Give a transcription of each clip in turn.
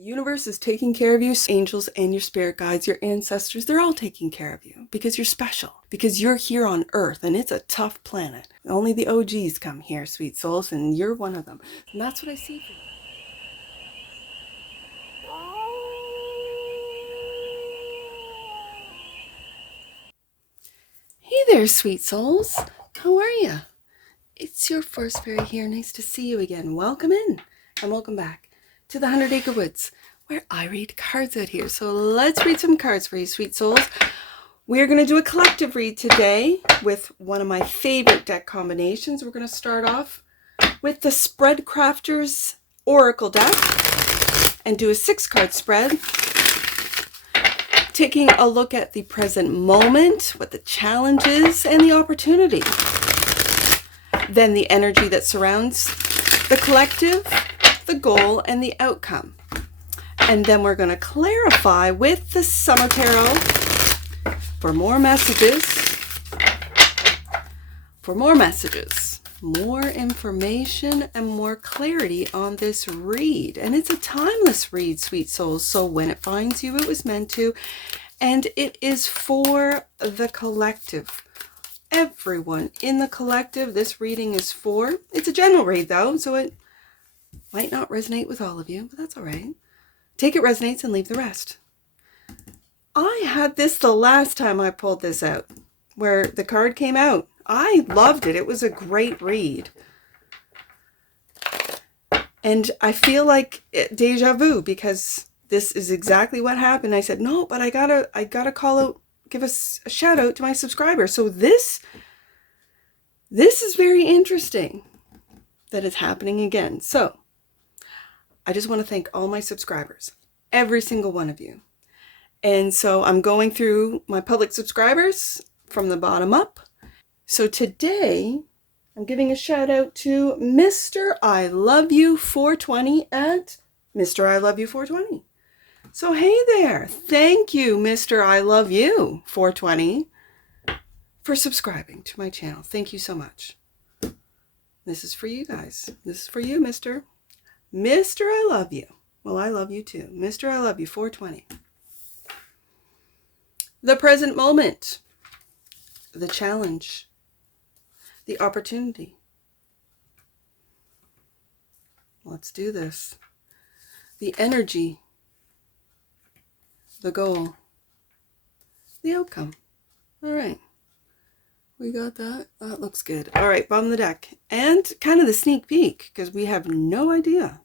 The universe is taking care of you. Angels and your spirit guides, your ancestors, they're all taking care of you because you're special, because you're here on Earth and it's a tough planet. Only the OGs come here, sweet souls, and you're one of them. And that's what I see for you. Hey there, sweet souls. How are you? It's your Forest Fairy here. Nice to see you again. Welcome in and welcome back to the 100 Acre Woods, where I read cards out here. So let's read some cards for you, sweet souls. We are going to do a collective read today with one of my favorite deck combinations. We're going to start off with the Spread Crafters Oracle deck and do a 6-card spread, taking a look at the present moment, what the challenge is, and the opportunity. Then the energy that surrounds the collective, the goal, and the outcome. And then we're going to clarify with the Summer Tarot for more messages, more information, and more clarity on this read. And it's a timeless read, sweet souls. So when it finds you, it was meant to. And it is for the collective. Everyone in the collective, this reading is for. It's a general read, though, so it might not resonate with all of you, but that's all right. Take it resonates and leave the rest. I had this the last time I pulled this out, where the card came out. I loved it. It was a great read. And I feel like deja vu, because this is exactly what happened. I said, no, but I gotta call out, give us a shout out to my subscribers. So this is very interesting that it's happening again. So I just want to thank all my subscribers, every single one of you. And so I'm going through my public subscribers from the bottom up. So today I'm giving a shout out to Mr. I Love You 420 at Mr. I Love You 420. So hey there, thank you, Mr. I Love You 420, for subscribing to my channel. Thank you so much. This is for you guys. This is for you, Mr. I Love You. Well, I love you too. Mr. I Love You 420. The present moment, the challenge, the opportunity. Let's do this. The energy, the goal, the outcome. All right. We got that. That looks good. All right, bottom of the deck. And kind of the sneak peek, because we have no idea.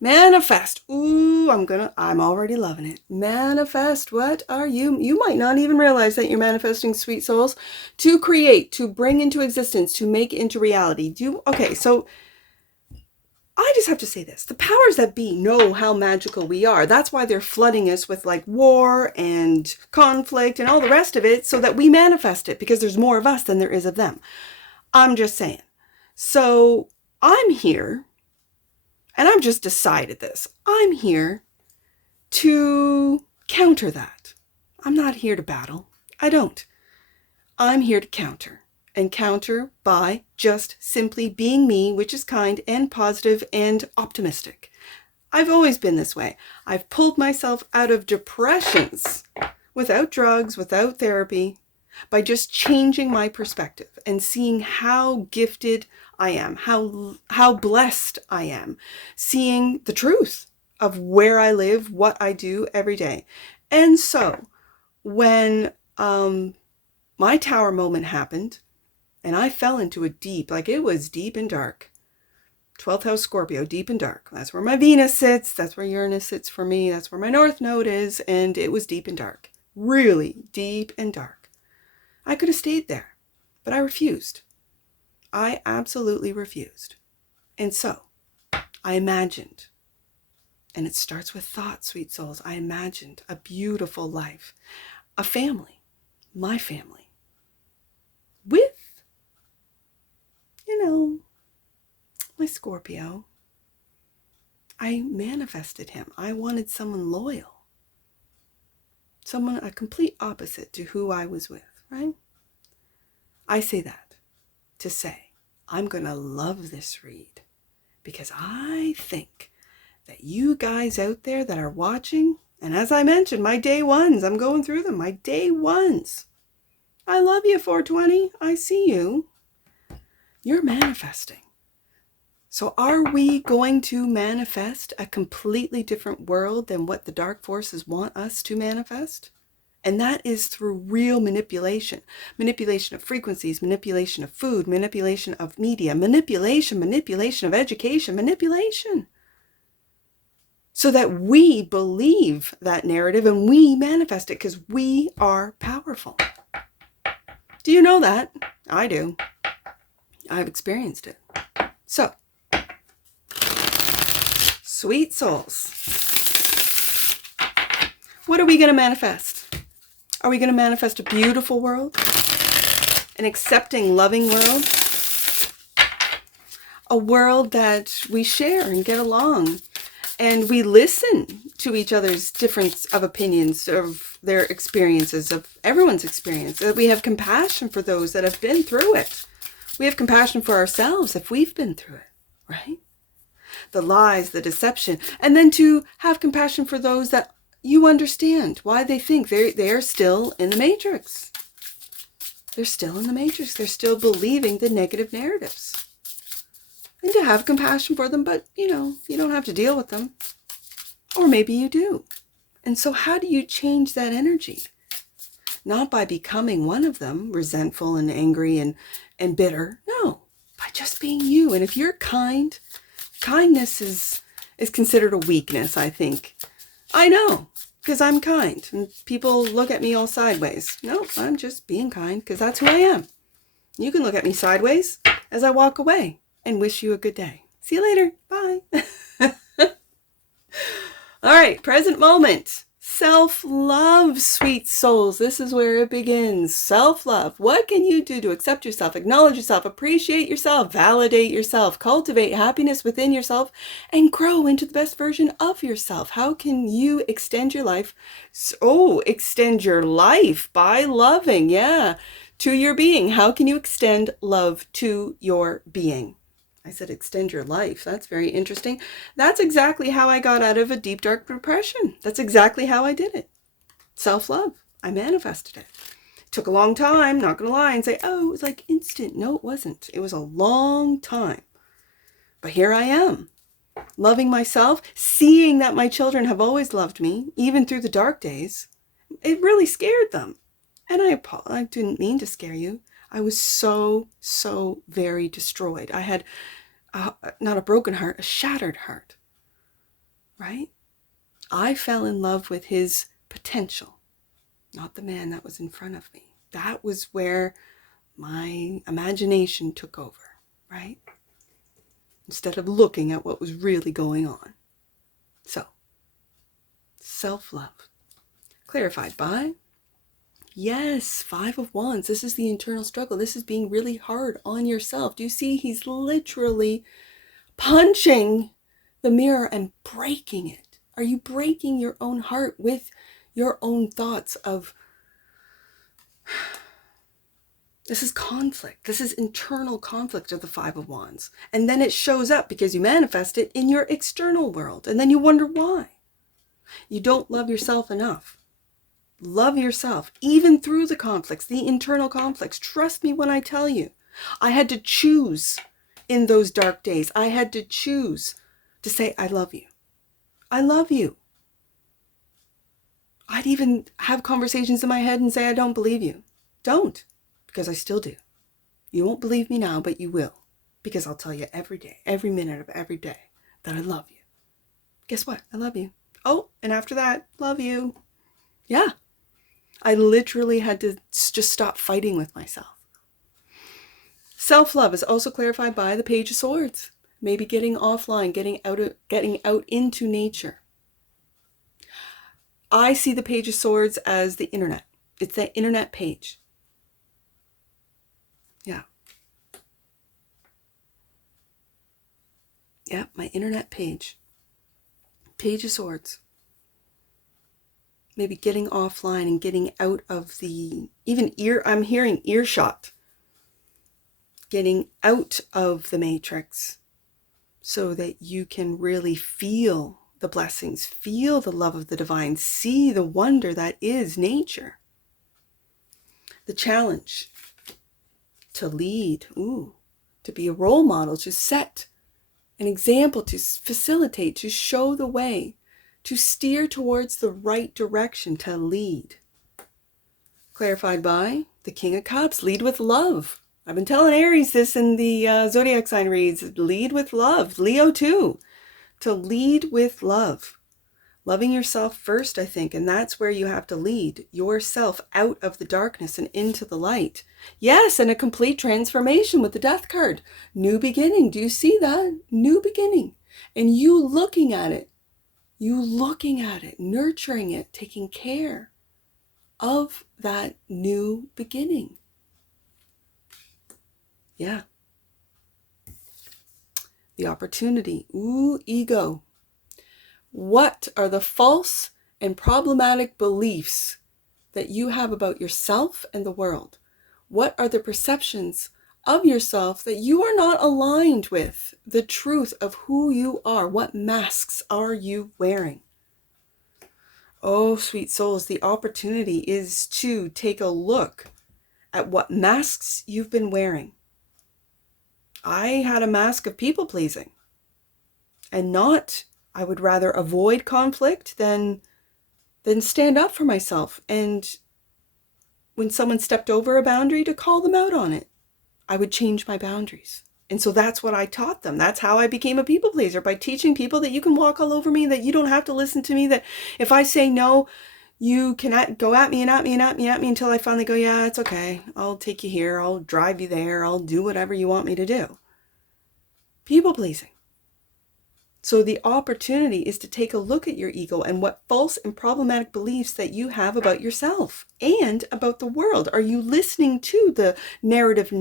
Manifest. Ooh, I'm already loving it. Manifest. What are you? You might not even realize that you're manifesting, sweet souls. To create, to bring into existence, to make into reality. Okay, so I just have to say this. The powers that be know how magical we are. That's why they're flooding us with like war and conflict and all the rest of it, so that we manifest it, because there's more of us than there is of them. I'm just saying. So I'm here, and I've just decided this. I'm here to counter that. I'm not here to battle. I don't. I'm here to counter. And counter by just simply being me, which is kind and positive and optimistic. I've always been this way. I've pulled myself out of depressions without drugs, without therapy, by just changing my perspective and seeing how gifted I am, how blessed I am, seeing the truth of where I live, what I do every day. And so when my tower moment happened, and I fell into a deep, like it was deep and dark. 12th house Scorpio, deep and dark. That's where my Venus sits. That's where Uranus sits for me. That's where my North Node is. And it was deep and dark. Really deep and dark. I could have stayed there, but I refused. I absolutely refused. And so I imagined, and it starts with thought, sweet souls. I imagined a beautiful life, a family, my family, with, my Scorpio. I manifested him. I wanted someone loyal. Someone a complete opposite to who I was with, right? I say that to say, I'm going to love this read, because I think that you guys out there that are watching, and as I mentioned, my day ones, I'm going through them, my day ones. I love you, 420. I see you. You're manifesting. So are we going to manifest a completely different world than what the dark forces want us to manifest? And that is through real manipulation. Manipulation of frequencies, manipulation of food, manipulation of media, manipulation of education, manipulation. So that we believe that narrative and we manifest it because we are powerful. Do you know that? I do. I've experienced it. So, sweet souls, what are we going to manifest? Are we going to manifest a beautiful world? An accepting, loving world? A world that we share and get along, and we listen to each other's difference of opinions, of their experiences, of everyone's experience, that we have compassion for those that have been through it. We have compassion for ourselves if we've been through it, right? The lies, the deception, and then to have compassion for those that you understand why they think they're still in the matrix. They're still in the matrix. They're still believing the negative narratives. And to have compassion for them, but you don't have to deal with them. Or maybe you do. And so how do you change that energy? Not by becoming one of them, resentful and angry and bitter. No, by just being you. And if you're kind, kindness is considered a weakness, I think. I know, because I'm kind. And people look at me all sideways. No, I'm just being kind because that's who I am. You can look at me sideways as I walk away and wish you a good day. See you later. Bye. All right, present moment. Self-love, sweet souls. This is where it begins. Self-love. What can you do to accept yourself, acknowledge yourself, appreciate yourself, validate yourself, cultivate happiness within yourself, and grow into the best version of yourself? How can you extend your life? Extend your life by loving, to your being. How can you extend love to your being? I said extend your life. That's very interesting. That's exactly how I got out of a deep, dark depression. That's exactly how I did it. Self-love. I manifested it. Took a long time, not going to lie and say, it was like instant. No, it wasn't. It was a long time. But here I am, loving myself, seeing that my children have always loved me, even through the dark days. It really scared them. And I didn't mean to scare you. I was so very destroyed. I had not a broken heart, a shattered heart, right? I fell in love with his potential, not the man that was in front of me. That was where my imagination took over, right? Instead of looking at what was really going on. So, self-love. Clarified by... Yes, 5 of Wands. This is the internal struggle. This is being really hard on yourself. Do you see? He's literally punching the mirror and breaking it. Are you breaking your own heart with your own thoughts of... This is conflict. This is internal conflict of the 5 of Wands. And then it shows up because you manifest it in your external world. And then you wonder why. You don't love yourself enough. Love yourself, even through the conflicts, the internal conflicts. Trust me when I tell you. I had to choose in those dark days. I had to choose to say, I love you. I love you. I'd even have conversations in my head and say, I don't believe you. Don't, because I still do. You won't believe me now, but you will. Because I'll tell you every day, every minute of every day that I love you. Guess what? I love you. Oh, and after that, love you. Yeah. I literally had to just stop fighting with myself. Self-love is also clarified by the Page of Swords. Maybe getting offline, getting out into nature. I see the Page of Swords as the internet. It's that internet page. Yeah. Yeah, my internet page. Page of Swords. Maybe getting offline and getting out of the, I'm hearing earshot. Getting out of the matrix. so that you can really feel the blessings, feel the love of the divine, see the wonder that is nature. The challenge to lead, to be a role model, to set an example, to facilitate, to show the way, to steer towards the right direction, to lead. Clarified by the King of Cups, lead with love. I've been telling Aries this in the zodiac sign reads, lead with love. Leo too, to lead with love. Loving yourself first, I think, and that's where you have to lead yourself out of the darkness and into the light. Yes, and a complete transformation with the Death card. New beginning. Do you see that? New beginning. And you looking at it, nurturing it, taking care of that new beginning. Yeah. The opportunity. Ego. What are the false and problematic beliefs that you have about yourself and the world? What are the perceptions of yourself that you are not aligned with the truth of who you are? What masks are you wearing? Oh, sweet souls, the opportunity is to take a look at what masks you've been wearing. I had a mask of people pleasing, and I would rather avoid conflict than stand up for myself. And when someone stepped over a boundary, to call them out on it. I would change my boundaries. And so that's what I taught them. That's how I became a people pleaser, by teaching people that you can walk all over me, that you don't have to listen to me, that if I say no, you can go at me and at me and at me and at me until I finally go, yeah, it's okay. I'll take you here. I'll drive you there. I'll do whatever you want me to do. People pleasing. So the opportunity is to take a look at your ego and what false and problematic beliefs that you have about yourself and about the world. Are you listening to the negative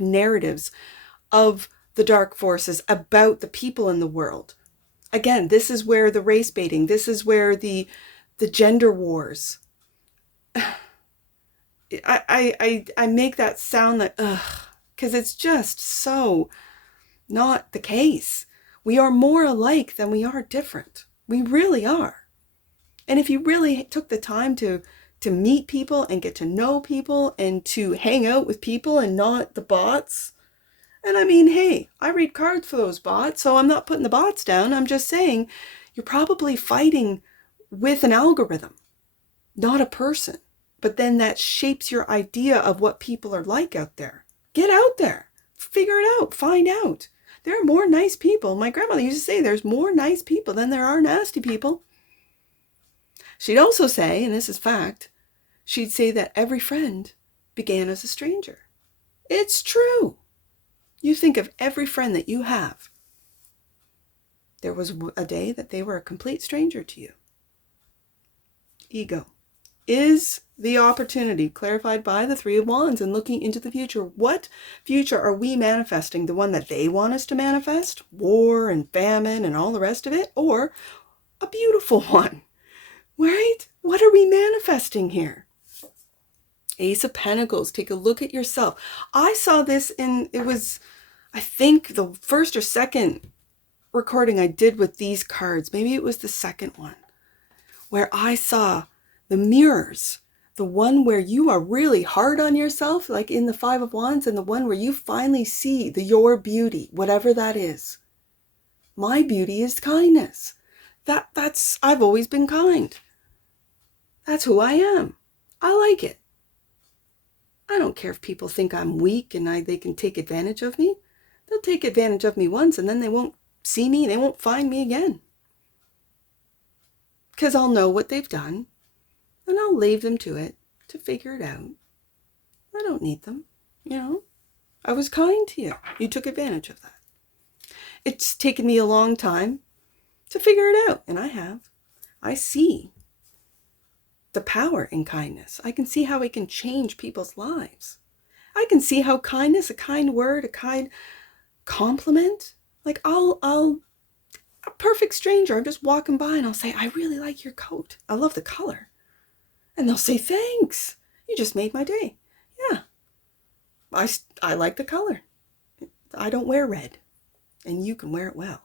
narratives of the dark forces about the people in the world? Again, this is where the race baiting, this is where the gender wars. I make that sound like, because it's just so not the case. We are more alike than we are different. We really are. And if you really took the time to meet people and get to know people and to hang out with people and not the bots. And I mean, hey, I read cards for those bots, so I'm not putting the bots down. I'm just saying you're probably fighting with an algorithm, not a person. But then that shapes your idea of what people are like out there. Get out there. Figure it out. Find out. There are more nice people. My grandmother used to say there's more nice people than there are nasty people. She'd also say, and this is fact, she'd say that every friend began as a stranger. It's true. You think of every friend that you have. There was a day that they were a complete stranger to you. Ego is the opportunity, clarified by the Three of Wands and looking into the future. What future are we manifesting? The one that they want us to manifest? War and famine and all the rest of it? Or a beautiful one, right? What are we manifesting here? Ace of Pentacles. Take a look at yourself. I saw this I think the first or second recording I did with these cards. Maybe it was the second one, where I saw the mirrors, the one where you are really hard on yourself, like in the Five of Wands, and the one where you finally see your beauty, whatever that is. My beauty is kindness. I've always been kind. That's who I am. I like it. I don't care if people think I'm weak and they can take advantage of me. They'll take advantage of me once and then they won't see me, they won't find me again. Because I'll know what they've done. And I'll leave them to it, to figure it out. I don't need them, I was kind to you. You took advantage of that. It's taken me a long time to figure it out, and I have. I see the power in kindness. I can see how it can change people's lives. I can see how kindness, a kind word, a kind compliment, like a perfect stranger, I'm just walking by and I'll say, I really like your coat. I love the color. And they'll say, thanks. You just made my day. Yeah. I like the color. I don't wear red. and you can wear it well,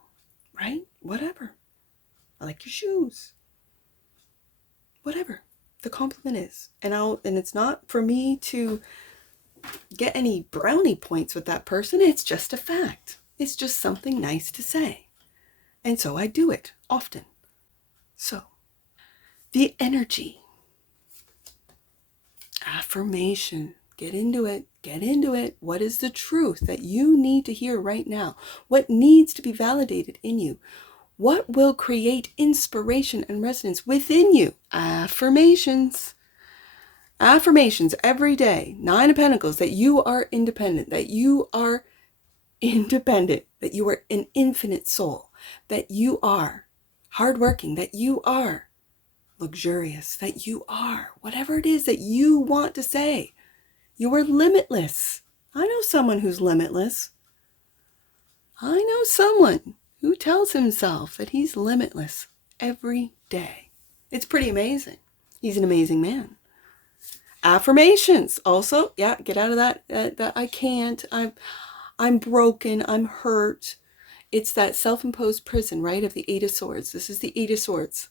right? Whatever. I like your shoes. Whatever the compliment is. And it's not for me to get any brownie points with that person. It's just a fact. It's just something nice to say. And so I do it often. So, the energy. Affirmation. Get into it. Get into it. What is the truth that you need to hear right now? What needs to be validated in you? What will create inspiration and resonance within you? Affirmations. Affirmations every day. 9 of Pentacles, that you are independent, that you are independent, that you are an infinite soul, that you are hardworking, that you are luxurious, that you are whatever it is that you want to say. You are limitless. I know someone who's limitless. I know someone who tells himself that he's limitless every day. It's pretty amazing. He's an amazing man. Affirmations also, get out of that I can't, I'm broken, I'm hurt. It's that self-imposed prison, right, of the 8 of Swords. This is the 8 of Swords.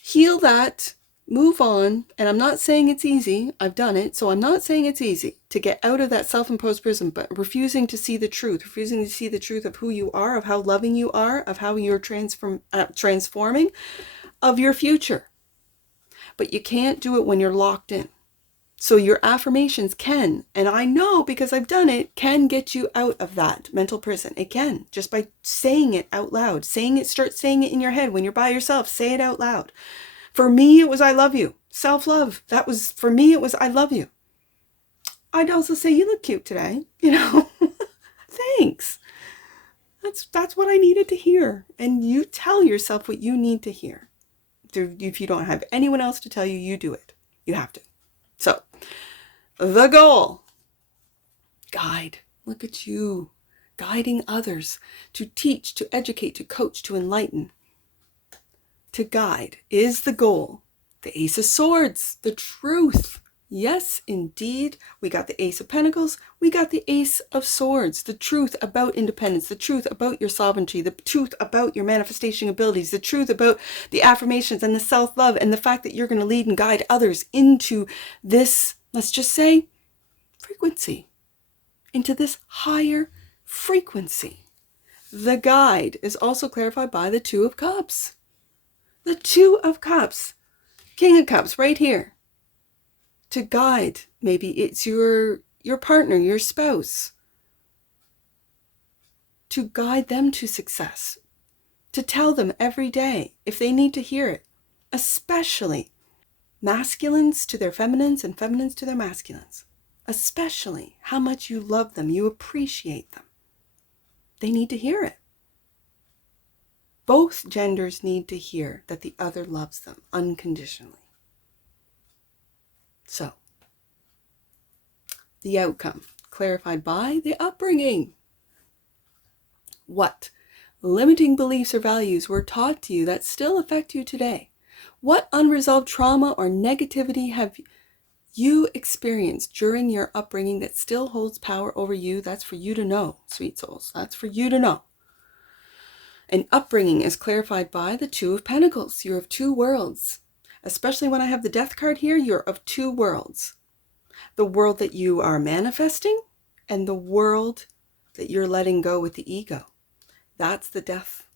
Heal that, move on, and I'm not saying it's easy. I've done it, so I'm not saying it's easy to get out of that self-imposed prison, but refusing to see the truth, refusing to see the truth of who you are, of how loving you are, of how you're transforming, of your future. But you can't do it when you're locked in. So your affirmations can, and I know because I've done it, can get you out of that mental prison. It can, just by saying it out loud. Start saying it in your head when you're by yourself. Say it out loud. For me, it was I love you. Self-love. For me, it was I love you. I'd also say you look cute today. Thanks. That's what I needed to hear. And you tell yourself what you need to hear. If you don't have anyone else to tell you, you do it. You have to. So, the goal. Guide. Look at you. Guiding others. To teach, to educate, to coach, to enlighten. To guide is the goal. The Ace of Swords. The truth. Yes, indeed. We got the Ace of Pentacles. We got the Ace of Swords. The truth about independence. The truth about your sovereignty. The truth about your manifestation abilities. The truth about the affirmations and the self-love and the fact that you're going to lead and guide others into this, let's just say, frequency. Into this higher frequency. The guide is also clarified by the 2 of Cups. The 2 of Cups. King of Cups right here. To guide, maybe it's your partner, your spouse. To guide them to success. To tell them every day if they need to hear it. Especially masculines to their feminines and feminines to their masculines. Especially how much you love them, you appreciate them. They need to hear it. Both genders need to hear that the other loves them unconditionally. So, the outcome, clarified by the upbringing. What limiting beliefs or values were taught to you that still affect you today? What unresolved trauma or negativity have you experienced during your upbringing that still holds power over you? That's for you to know, sweet souls. That's for you to know. And upbringing is clarified by the 2 of Pentacles. You're of 2 worlds. Especially when I have the Death card here, you're of 2 worlds. The world that you are manifesting and the world that you're letting go with the ego. That's the Death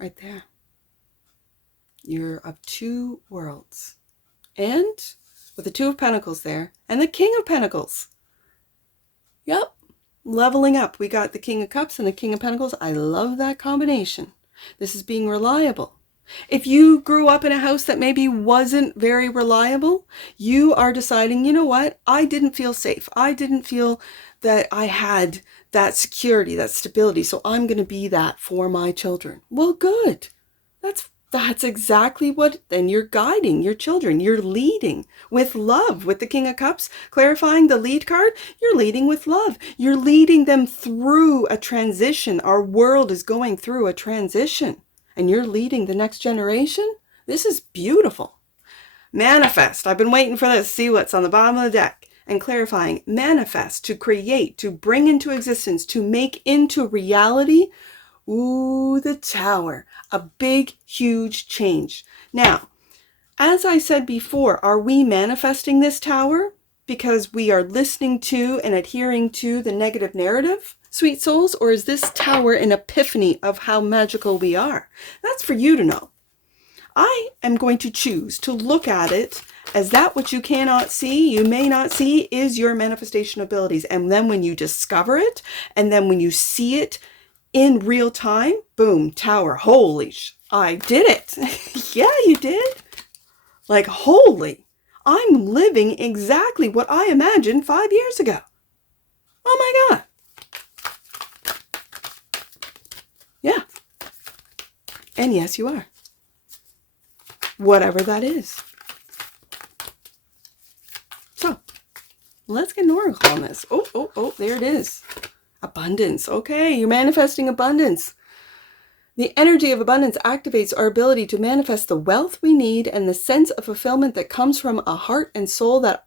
right there. You're of 2 worlds. And with the 2 of Pentacles there and the King of Pentacles. Yep. Leveling up. We got the King of Cups and the King of Pentacles. I love that combination. This is being reliable. If you grew up in a house that maybe wasn't very reliable, you are deciding, you know what? I didn't feel safe. I didn't feel that I had that security, that stability. So I'm going to be that for my children. Well, good. That's exactly what, then you're guiding your children. You're leading with love. With the King of Cups, clarifying the lead card, you're leading with love. You're leading them through a transition. Our world is going through a transition. And you're leading the next generation? This is beautiful. Manifest. I've been waiting for this. See what's on the bottom of the deck. and clarifying, manifest, to create, to bring into existence, to make into reality. Ooh, the Tower, a big, huge change. Now, as I said before, are we manifesting this Tower because we are listening to and adhering to the negative narrative, sweet souls? Or is this Tower an epiphany of how magical we are? That's for you to know. I am going to choose to look at it as that which you cannot see, you may not see, is your manifestation abilities. And then when you discover it, and then when you see it in real time, boom, Tower, holy I did it. Yeah, you did. Like, holy, I'm living exactly what I imagined 5 years ago. Oh my God. Yeah. And yes, you are. Whatever that is. So, let's get an oracle on this. Oh, there it is. Abundance. Okay, you're manifesting abundance. The energy of abundance activates our ability to manifest the wealth we need and the sense of fulfillment that comes from a heart and soul that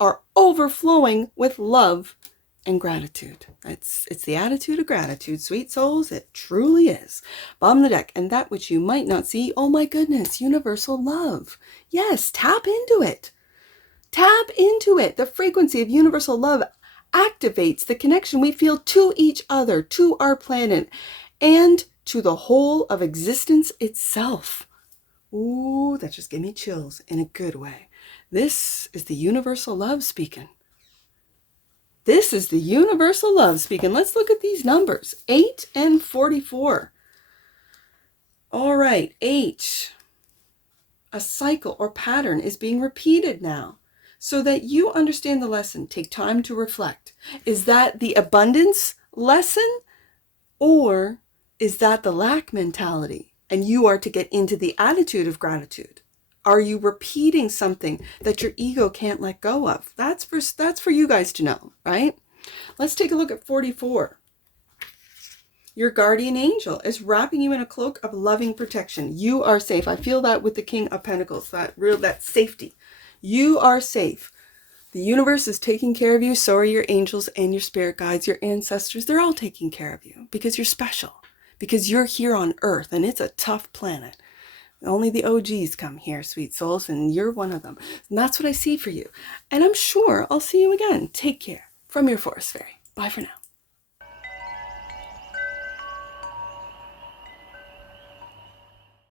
are overflowing with love and gratitude. It's the attitude of gratitude, sweet souls. It truly is. Bottom of the deck. And that which you might not see, oh my goodness, universal love. Yes, tap into it. Tap into it. The frequency of universal love activates the connection we feel to each other, to our planet, and to the whole of existence itself. Ooh, that just gave me chills in a good way. This is the universal love speaking. This is the universal love speaking. Let's look at these numbers. 8 and 44. All right, 8. A cycle or pattern is being repeated now. So that you understand the lesson, take time to reflect. Is that the abundance lesson, or is that the lack mentality? And you are to get into the attitude of gratitude. Are you repeating something that your ego can't let go of? That's for you guys to know, right? Let's take a look at 44. Your guardian angel is wrapping you in a cloak of loving protection. You are safe. I feel that with the King of Pentacles, that safety. You are safe. The universe is taking care of you. So are your angels and your spirit guides, your ancestors. They're all taking care of you because you're special, because you're here on Earth and it's a tough planet. Only the OGs come here, sweet souls, and you're one of them. And that's what I see for you. And I'm sure I'll see you again. Take care. From your Forest Fairy. Bye for now.